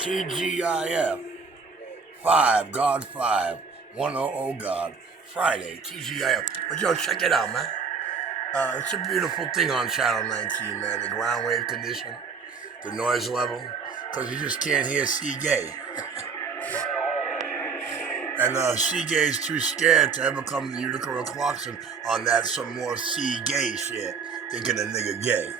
TGIF 5 God 5 100 God Friday TGIF. But yo, check it out, man. It's a beautiful thing on Channel 19, man. The ground wave condition, the noise level, because you just can't hear C Gay. And C Gay's too scared to ever come to Utica or Clarkson on that some more C Gay shit, thinking a nigga gay.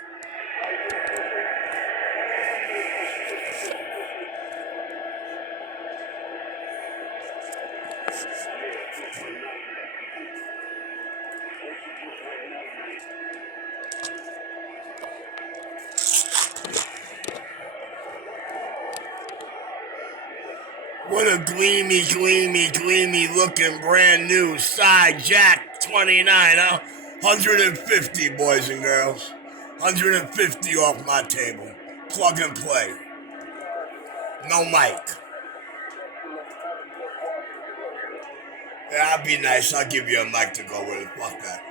What a gleamy, looking brand new side jack 29, huh? 150, boys and girls. 150 off my table. Plug and play. No mic. Yeah, I'll be nice. I'll give you a mic to go with it. Fuck that.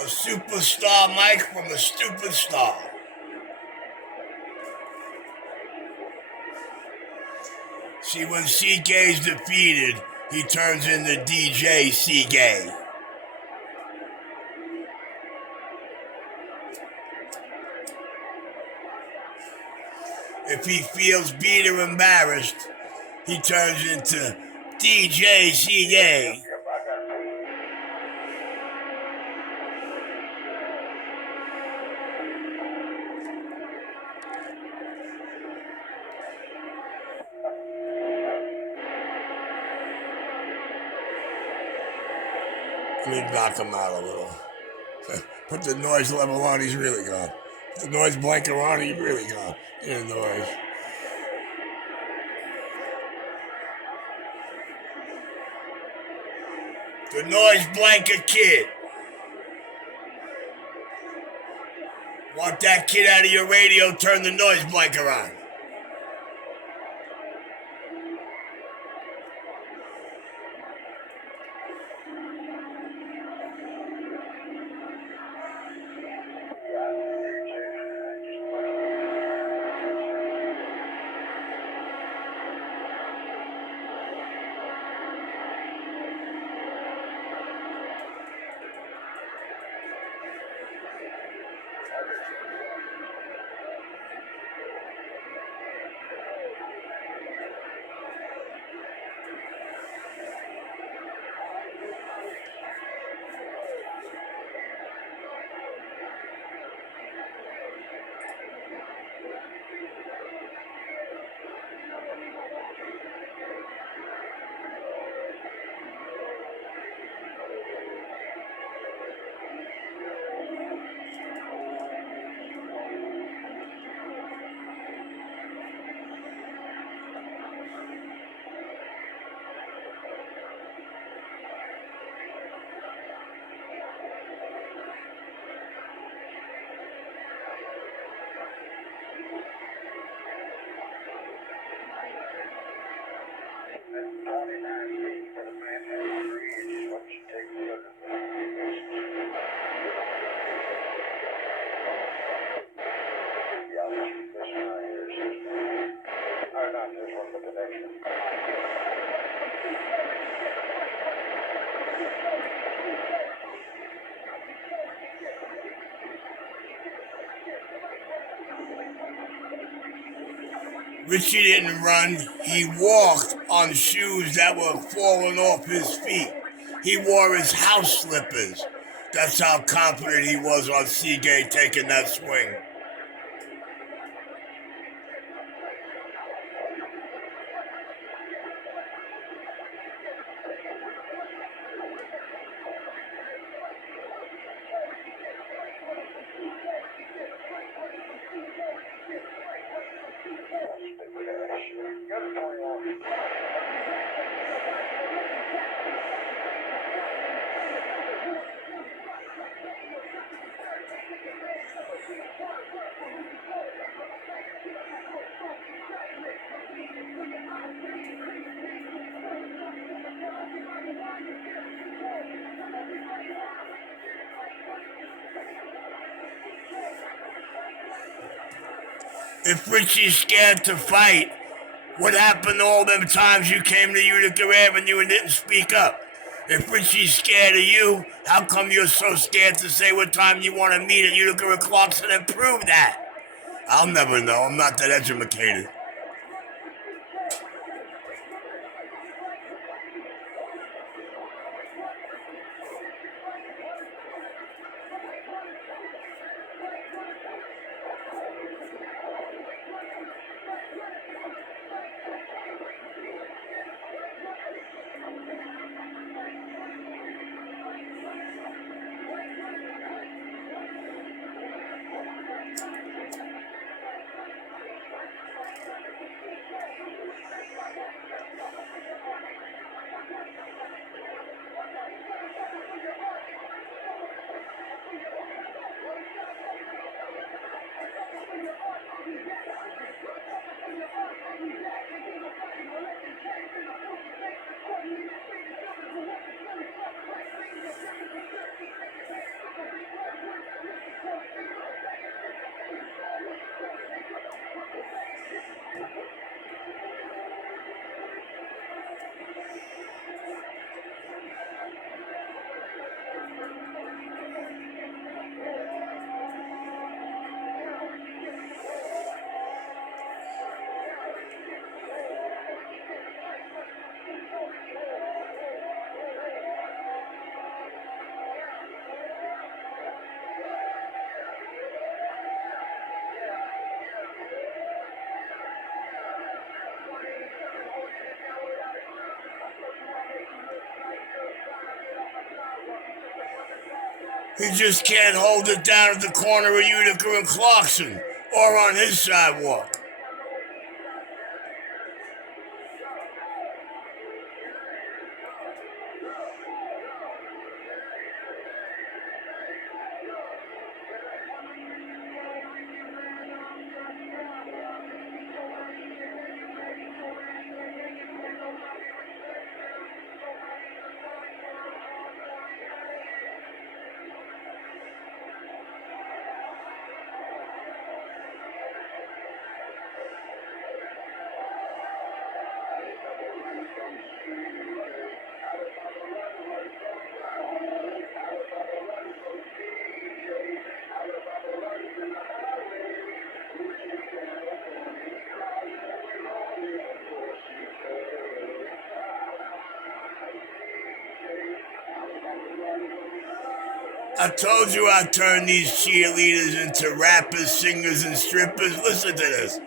A superstar mic from a stupid star. See, when C-Gay's defeated, he turns into DJ C-Gay. If he feels beat or embarrassed, he turns into DJ C-Gay. Let me knock him out a little. Put the noise level on, he's really gone. Put the noise blanket on, he's really gone. Yeah, noise. The noise blanket kid. Want that kid out of your radio, turn the noise blanket on. Richie didn't run, he walked on shoes that were falling off his feet. He wore his house slippers. That's how confident he was on C-Gay taking that swing. If Richie's scared to fight, what happened to all them times you came to Utica Avenue and didn't speak up? If Richie's scared of you, how come you're so scared to say what time you want to meet at Utica and Clarkson and prove that? I'll never know. I'm not that educated. He just can't hold it down at the corner of Utica and Clarkson or on his sidewalk. I told you I'd turn these cheerleaders into rappers, singers, and strippers. Listen to this.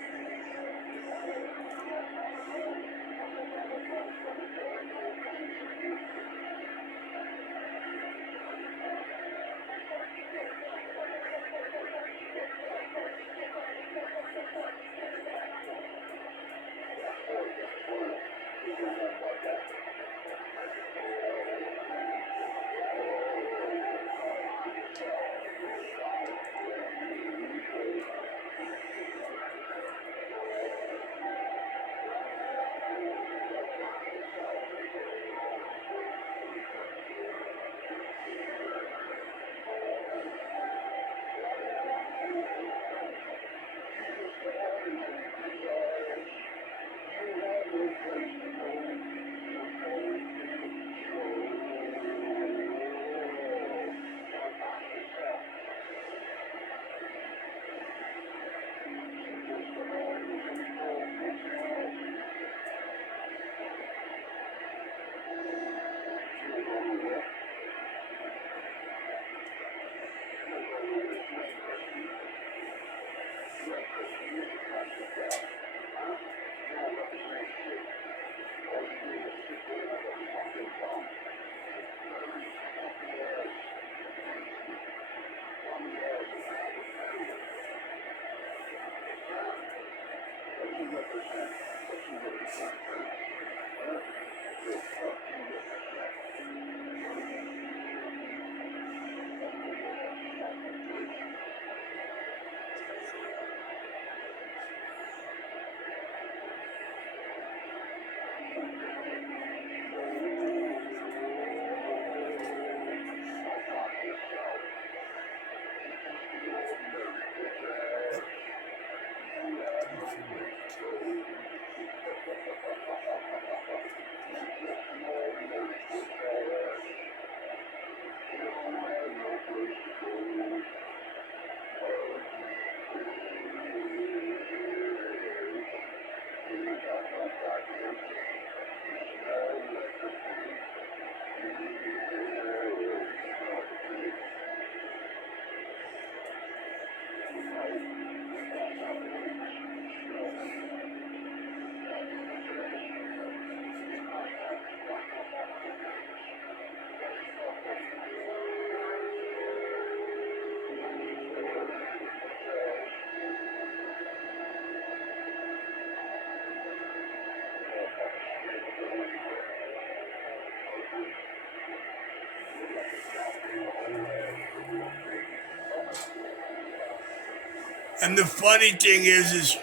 And the funny thing is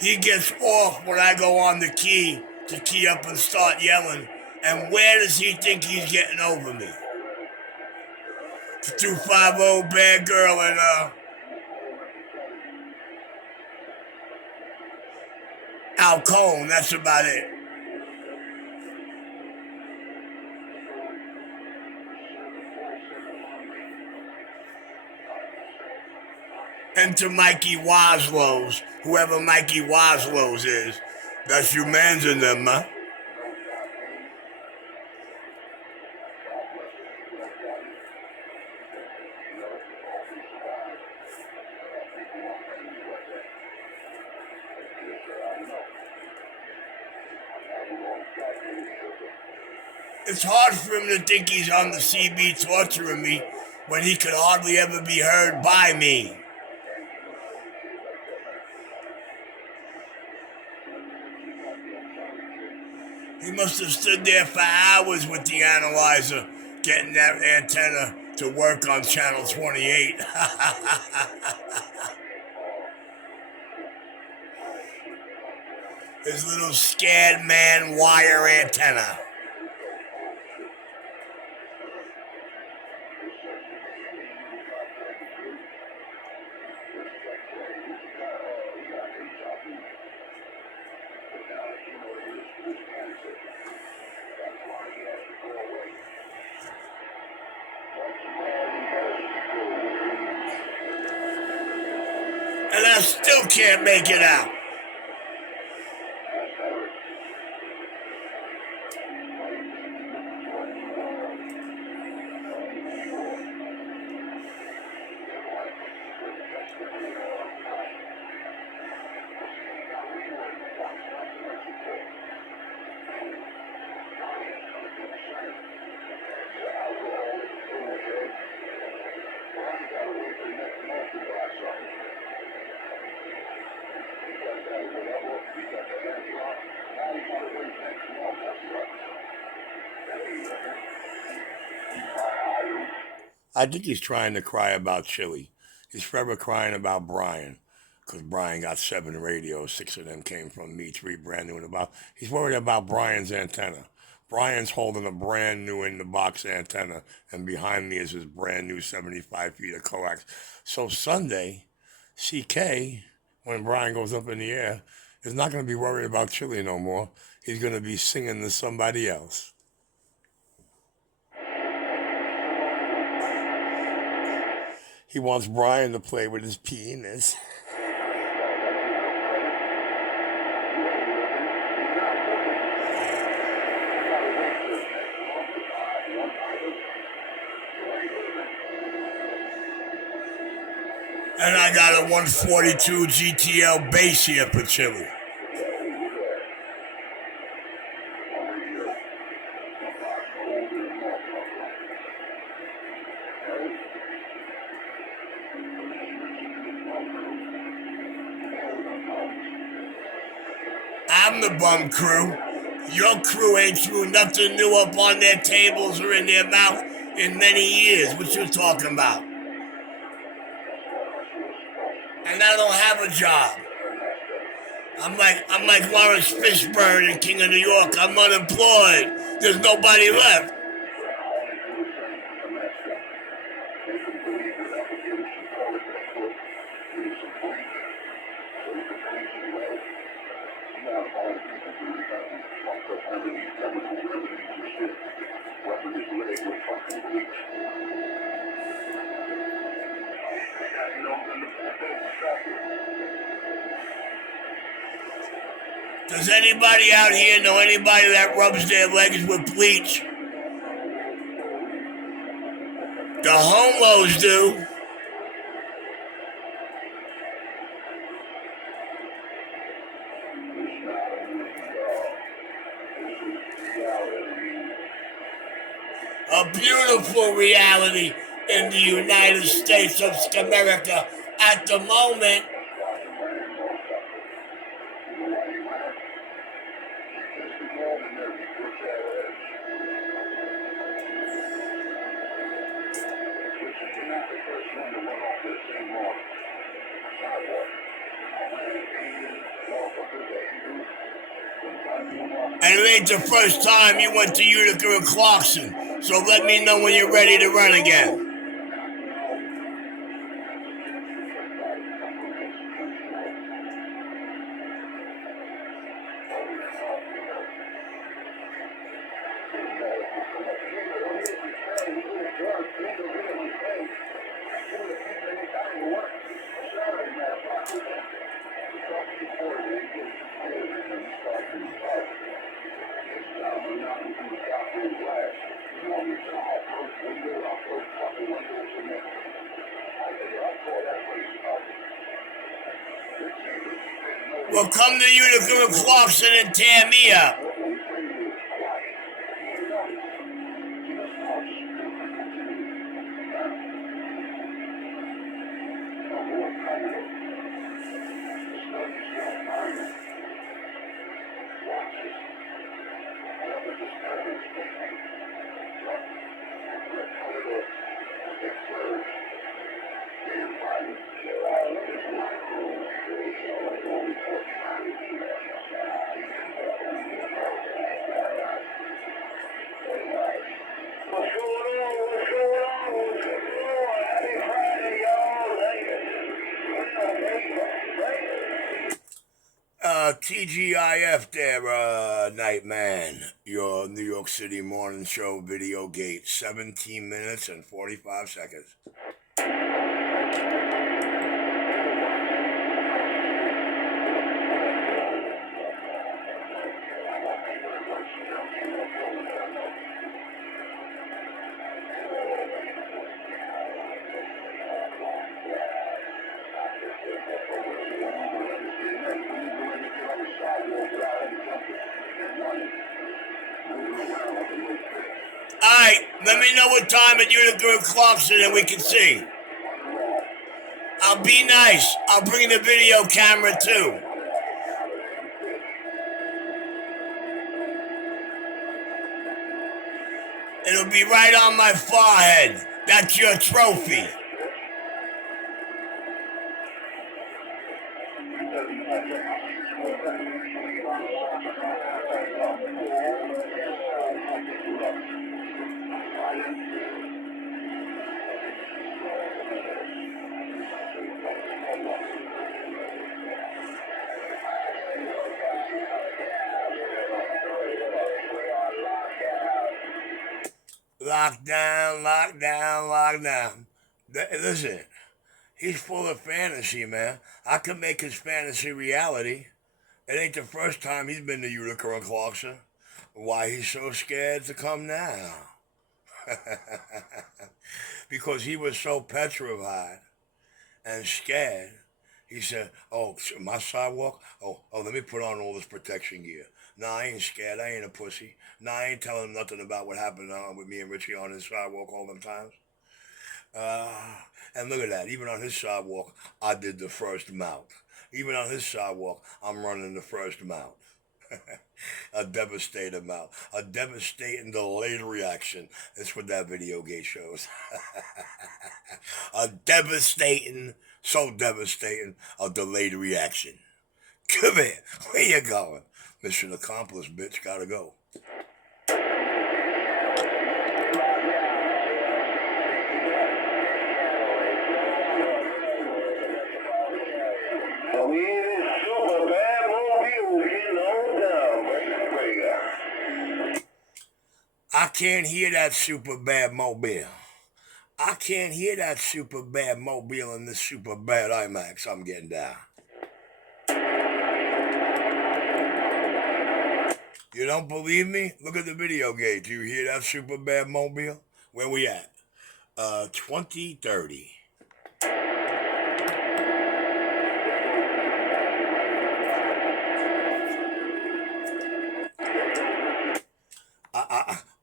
he gets off when I go on the key to key up and start yelling. And where does he think he's getting over me? 250 Bad Girl and Alcone, that's about it. And to Mikey Waslow's, whoever Mikey Waslow's is. That's your man's in them, huh? It's hard for him to think he's on the CB torturing me when he could hardly ever be heard by me. He must have stood there for hours with the analyzer, getting that antenna to work on channel 28. His little scared man wire antenna. And I still can't make it out. I think he's trying to cry about Chili. He's forever crying about Brian, because Brian got 7 radios, 6 of them came from me, 3 brand new in the box. He's worried about Brian's antenna. Brian's holding a brand new in the box antenna, and behind me is his brand new 75 feet of coax. So Sunday, CK, when Brian goes up in the air, is not going to be worried about Chili no more. He's going to be singing to somebody else. He wants Brian to play with his penis. And I got a 142 GTL bass here for Chili. I'm the bum crew. Your crew ain't threw nothing new up on their tables or in their mouth in many years. What you talking about? And I don't have a job. I'm like Lawrence Fishburne in King of New York. I'm unemployed. There's nobody left. Does anybody out here know anybody that rubs their legs with bleach? The homos do. A beautiful reality in the United States of America at the moment. And it ain't the first time you went to Utica and Clarkson, so let me know when you're ready to run again. Well, come to Utica and Clarkson and tear me up. TGIF there, Nightman, your New York City morning show video gate, 17 minutes and 45 seconds. Alright, let me know what time at Utica and Clarkson and we can see. I'll be nice. I'll bring the video camera too. It'll be right on my forehead. That's your trophy. Lockdown, lockdown, lockdown. Listen, he's full of fantasy, man. I could make his fantasy reality. It ain't the first time he's been to Utica and Clarkson. Why he's so scared to come now? Because he was so petrified and scared. He said, oh, my sidewalk? Oh, let me put on all this protection gear. Nah, I ain't scared. I ain't a pussy. Nah, I ain't telling him nothing about what happened with me and Richie on his sidewalk all them times. And look at that. Even on his sidewalk, I did the first mount. Even on his sidewalk, I'm running the first mount. A devastating mount. A devastating delayed reaction. That's what that video game shows. A devastating, so devastating, a delayed reaction. Come here. Where you going? Mission accomplished, bitch. Gotta go. I can't hear that super bad mobile. I can't hear that super bad mobile in this super bad IMAX I'm getting down. You don't believe me? Look at the video gate. Do you hear that super bad mobile? Where we at? 2030.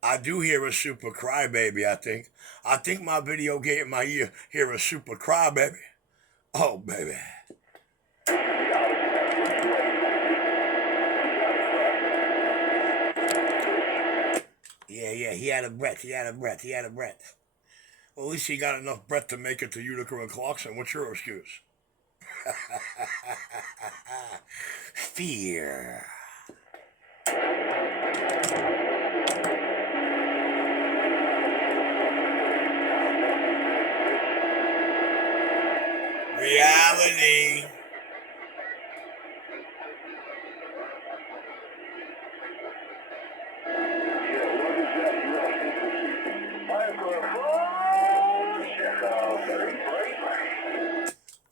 I do hear a super crybaby, I think. I think my video gate in my ear hear a super crybaby. Oh, baby. Yeah, he had a breath. Well, at least he got enough breath to make it to Utica and Clarkson. What's your excuse? Fear. quality.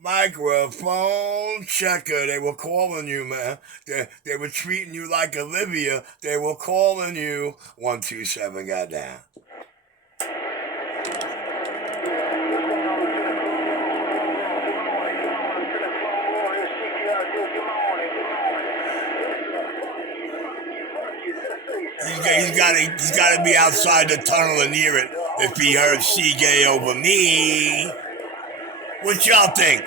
Microphone checker. They were calling you, man. They were treating you like Olivia. They were calling you. 127 got down. He's got to be outside the tunnel and hear it if he heard Seagay over me. What y'all think?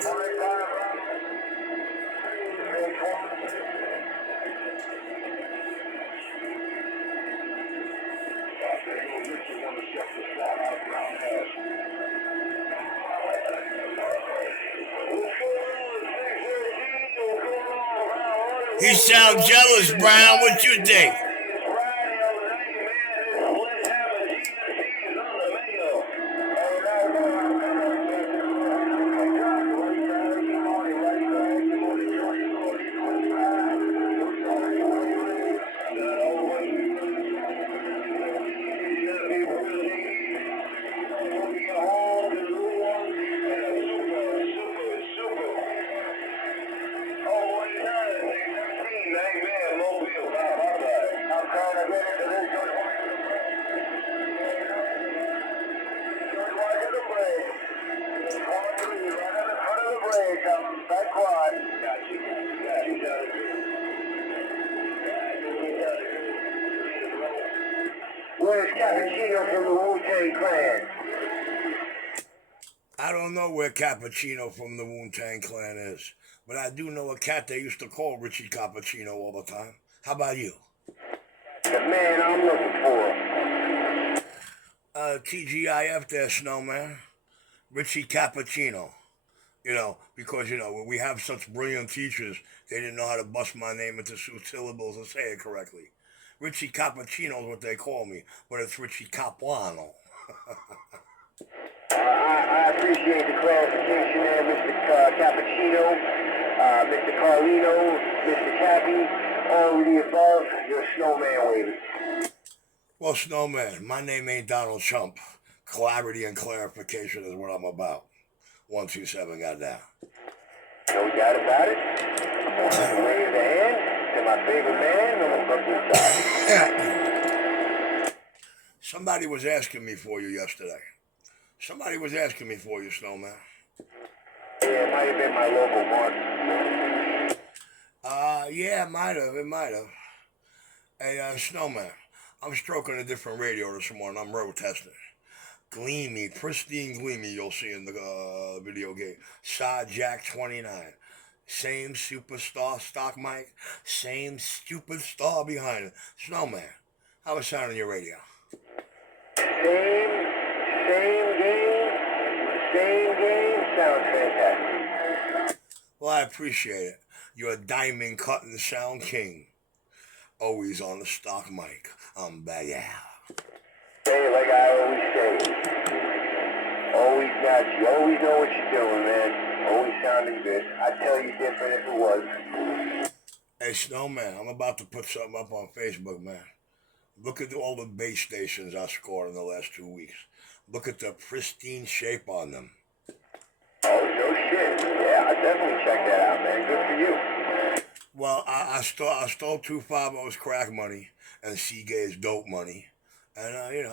He sounds jealous, Brown. What you think? Where's Cappuccino from the Wu-Tang Clan? I don't know where Cappuccino from the Wu-Tang Clan is, but I do know a cat they used to call Richie Cappuccino all the time. How about you? The man I'm looking for. TGIF there, Snowman. Richie Cappuccino. You know, because, you know, we have such brilliant teachers, they didn't know how to bust my name into 2 syllables and say it correctly. Richie Cappuccino is what they call me, but it's Richie Capuano. I appreciate the clarification there, Mr. Cappuccino, Mr. Carlino, Mr. Cappy, all of the above, you're Snowman wavy. Well, Snowman, my name ain't Donald Trump. Clarity and clarification is what I'm about. 127 got down. No doubt about it. I'm going to wave the hand to my favorite man, I'm going to look inside. Somebody was asking me for you yesterday. Somebody was asking me for you, Snowman. Yeah, it might have been my local market. Yeah, it might have. Hey, Snowman, I'm stroking a different radio this morning. I'm road testing. Gleamy, pristine gleamy, you'll see in the video game. Side Jack 29. Same superstar stock mic. Same stupid star behind it. Snowman, how was sound on your radio? Same game, sounds fantastic. Well, I appreciate it. You're a diamond cutting sound king. Always on the stock mic. I'm back out. Say it like I always say. Always got you. Always know what you're doing, man. Always sounding good. I'd tell you different if it was. Hey, Snowman, I'm about to put something up on Facebook, man. Look at all the base stations I scored in the last 2 weeks. Look at the pristine shape on them. Oh, no shit. Yeah, I definitely check that out, man. Good for you. Well, I stole 250's crack money and Seagay's dope money. And, you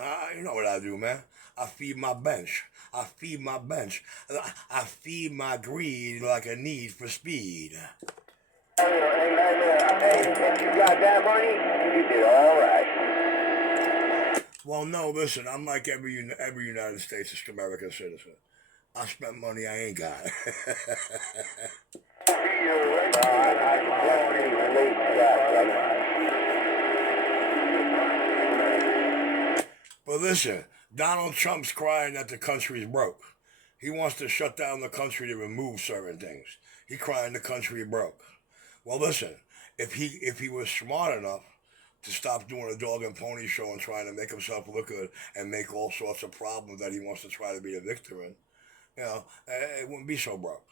know what I do, man. I feed my bench. I feed my greed like a need for speed. Hey, if you got that money, you did all right. Well, no, listen, I'm like every United States of American citizen. I spent money I ain't got. But listen, Donald Trump's crying that the country's broke. He wants to shut down the country to remove certain things. He crying the country broke. Well, listen, if he was smart enough to stop doing a dog and pony show and trying to make himself look good and make all sorts of problems that he wants to try to be the victim in, you know, it wouldn't be so broke.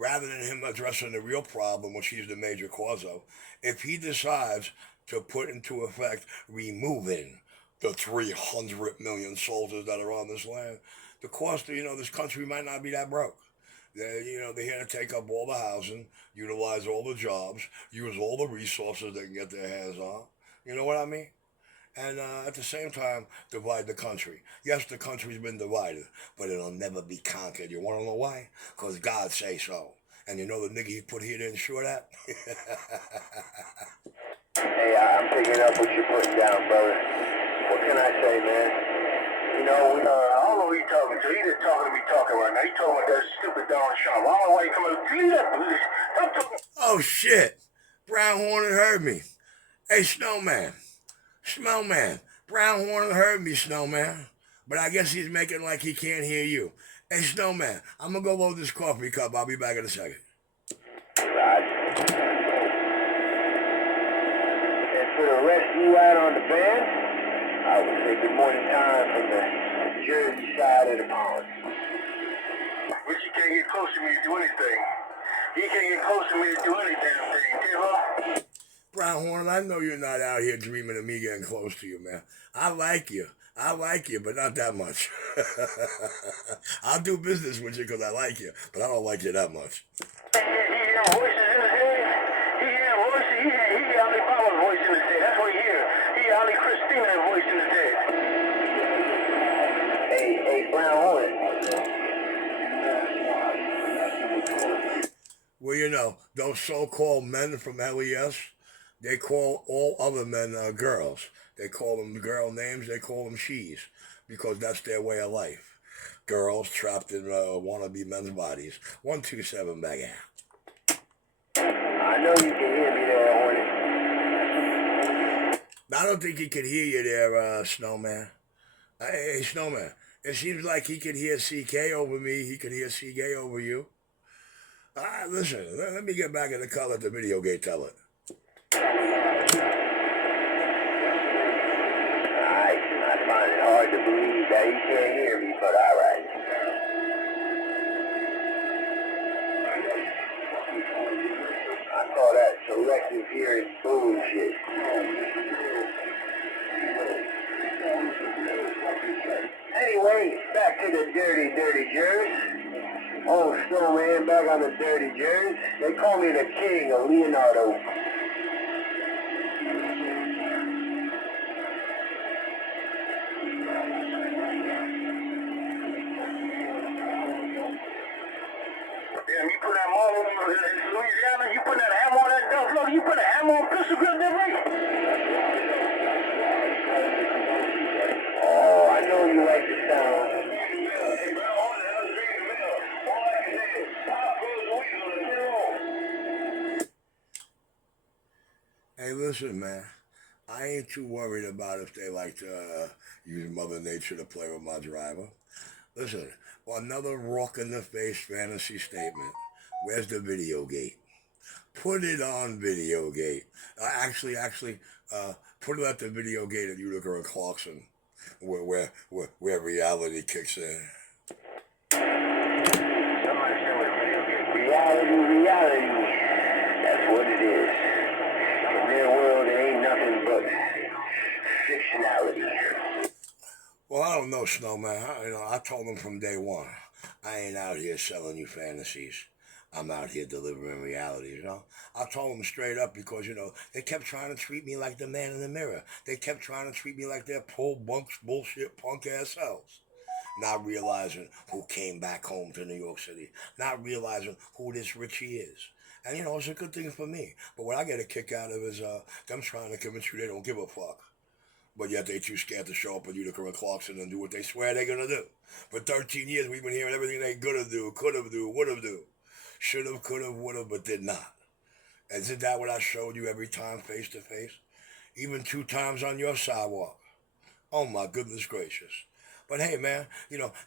rather than him addressing the real problem, which he's the major cause of, if he decides to put into effect removing the 300 million soldiers that are on this land, the cost of, this country might not be that broke. They're here to take up all the housing, utilize all the jobs, use all the resources they can get their hands on. You know what I mean? And at the same time, divide the country. Yes, the country's been divided, but it'll never be conquered. You want to know why? Because God say so. And you know the nigga he put here to ensure that? Hey, I'm picking up what you're putting down, brother. What can I say, man? You know, I don't know who you talking to. He just talking to me talking right now. He talking about that stupid Donald Trump. I don't know why you coming to leave that position. Stop talking. Oh, shit. Brown Hornet heard me. Hey, Snowman. Snowman. Brown Hornet heard me, Snowman. But I guess he's making like he can't hear you. Hey, Snowman, I'm going to go load this coffee cup. I'll be back in a second. Right. And for the rest of you out on the band, I would say good morning time from the Jersey side of the pond. Richie can't get close to me to do anything. He can't get close to me to do any damn thing, Tim. Brown Hornet, I know you're not out here dreaming of me getting close to you, man. I like you, but not that much. I'll do business with you because I like you, but I don't like you that much. He hear voices in his head. He hear voices. He hear Ali Baba's voice in his head. That's what he hear. He hear Ali Christina's voice in his head. Hey, Brown Hornet. Well, those so-called men from LES, they call all other men girls. They call them girl names. They call them she's because that's their way of life. Girls trapped in wannabe men's bodies. 127 back out. I know you can hear me there, Hornet. I don't think he can hear you there, Snowman. Hey, Snowman. It seems like he can hear CK over me. He can hear CK over you. Listen, let me get back in the color at the video gate tell it. I find it hard to believe that he can't hear me, but all right. I call that selective hearing bullshit. Anyway, back to the dirty jers. Oh, Snowman, back on the dirty jers. They call me the king of Leonardo. Damn, you put that mall in Louisiana, you put that hammer on that dump, look, you put a hammer on pistol grip that way. Oh, I know you like the sound. Hey, listen, man. I ain't too worried about if they like to use Mother Nature to play with my driver. Listen, another rock-in-the-face fantasy statement. Where's the video gate? Put it on video gate. Actually, put it at the video gate at Utica and Clarkson, where reality kicks in. Reality. That's what it is. In the real world, there ain't nothing but fictionality. Well, I don't know, Snowman. I told them from day one, I ain't out here selling you fantasies. I'm out here delivering reality, I told them straight up because, they kept trying to treat me like the man in the mirror. They kept trying to treat me like their bullshit, punk-ass selves. Not realizing who came back home to New York City. Not realizing who this Richie is. And, it's a good thing for me. But what I get a kick out of is them trying to convince you they don't give a fuck. But yet they too scared to show up at Utica and Clarkson and do what they swear they're going to do. For 13 years, we've been hearing everything they gonna do, could have do, would have do. Should have, could have, would have, but did not. Isn't that what I showed you every time face to face? Even 2 times on your sidewalk. Oh my goodness gracious. But hey, man,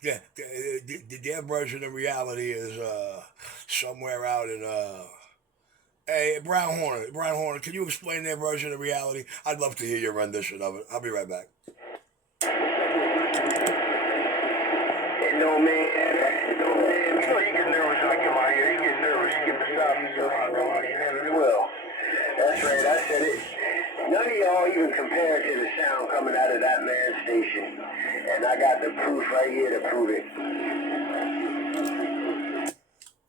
their version of reality is somewhere out in Hey, Brown Hornet, can you explain their version of reality? I'd love to hear your rendition of it. I'll be right back. No, man, you know you get nervous when I get my ear. You get nervous. And I got the proof right here to prove it.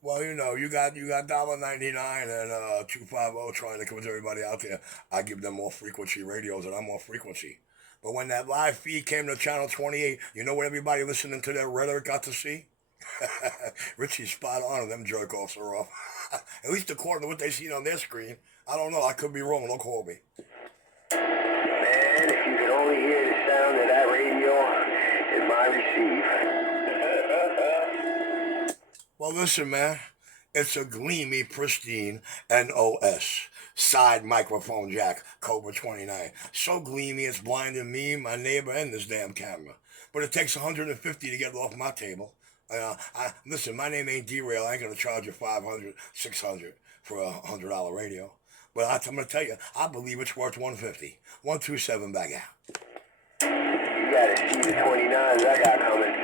Well, you know, you got $1.99 and 250 trying to convince everybody out there. I give them more frequency radios and I'm more frequency. But when that live feed came to channel 28, you know what everybody listening to that rhetoric got to see? Richie's spot on and them jerk offs are off. At least according to what they see on their screen. I don't know, I could be wrong, don't call me. Man, if you could only hear the sound of that radio in my receive. Well, listen, man. It's a gleamy, pristine NOS side microphone jack, Cobra 29. So gleamy it's blinding me, my neighbor, and this damn camera. But it takes 150 to get it off my table. Listen, my name ain't Derail. I ain't gonna charge you 500, 600 for a $100 radio. But I'm gonna tell you, I believe it's worth 150. 127 back out. You gotta see the 29s I got coming.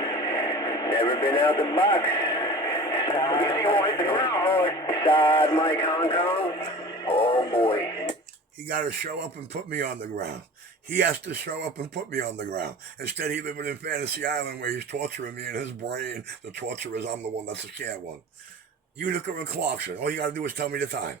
Never been out the box. Easy won't hit the ground hard. Side Mike Hong Kong. Oh boy. He got to show up and put me on the ground. He has to show up and put me on the ground. Instead, he living in Fantasy Island where he's torturing me in his brain. The torture is I'm the one that's the scared one. Utica and Clarkson. All you got to do is tell me the time.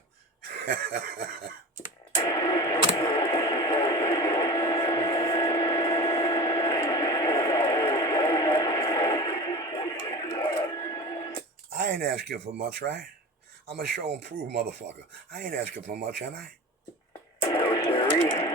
I ain't asking for much, right? I'm a show and prove motherfucker. I ain't asking for much, am I? No, sirree.